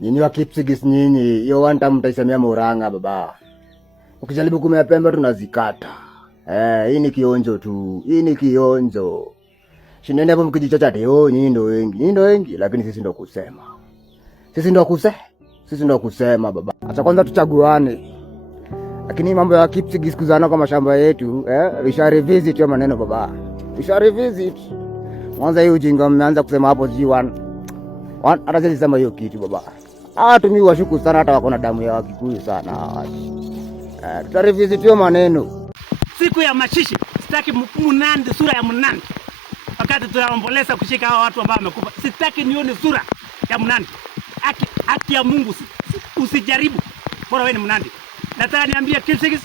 Nyinyi wa Kipsigis nyinyi, hiyo one time mtaisemea Murang'a baba. Ukijaribu kumea pembe tunazikata. Hii ni kionjo tu. Hii ni kionjo. Shinene hapo mkijichocha nyinyi ndio wengi. Nyinyi ndio wengi lakini sisi ndio kusema. Sisi ndio kusema baba. Acha kwanza tuchaguane. Lakini mambo ya Kipsigis kuzana kwa mashamba yetu, we shall revisit hiyo maneno baba. We shall revisit. Mwanza hiyo ujinga mmeanza kusema hapo G1. Hata sisi sema hiyo kitu baba. Mimi washuku sana hata wako na damu ya Wakikuyu sana. Tutarevisit hiyo maneno. Siku ya machishi, sitaki Mnandi, sura ya Mnandi. Wakati tunaomboleza kushika hao watu ambao wamekufa, sitaki nione sura ya Mnandi. Haki ya Mungu, usijaribu. Bora wewe ni Mnandi. Nataka niambie Kipsigis,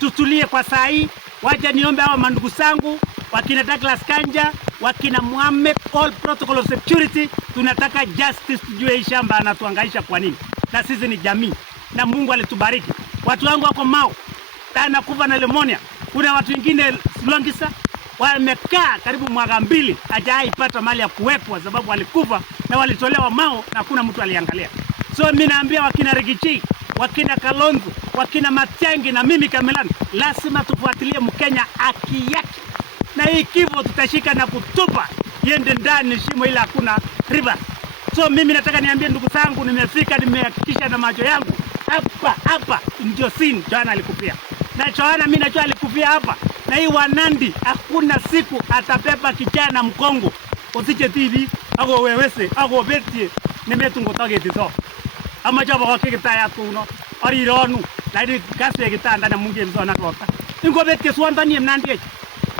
tutulie kwa saa hii. Wacha niombe hao mandugu zangu, wakina Douglas Kanja, wakina Mohamed, all protocol of security. Tunataka justice, tujue hii shamba anatuhangaisha kwa nini. Na sisi ni jamii. Na Mungu alitubariki. Watu wangu wako Mau, anakufa na pneumonia. Kuna watu wengine Longisa wamekaa karibu mwaka 2 hajaipata mali ya kuwekwa sababu walikufa na walitolewa Mau na hakuna mtu aliangalia. So mimi naambia wakina Rigichi, wakina Kalonzo, wakina Matiang'i na mimi Kamelani, lazima tufuatilie Mkenya haki yake. Na hii kifo tutashika na kutupa yende ndani shimo ila hakuna riba. So mimi nataka niambie ndugu zangu, nimefika, nimehakikisha na macho yangu hapa ndio scene Joana alikufia. Na Joana mimi najua alikufia hapa. Na hii Wanandi hakuna siku atapepa kijana Mkongo. Usije TV ago wewese ago betie nimetungo tagetizo. Ama jaba wakikita ya tuno ari ronu laidi gaswe kitanda na mungi mzona tota. Ingo betke swanda ni Mnandi.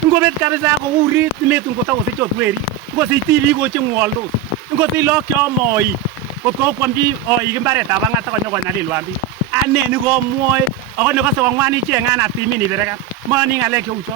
Ingo bet kabisa ago uri nimetungo tago se chotweri. Ingo si TV go chimwaldo. Ingo si lokyo moi. Kotko kwambi igimbare tabanga takonyo na lilwambi. Ane ni go moy ako ne ko se wangwani che ngana timi ni bereka mani ngale ke ucho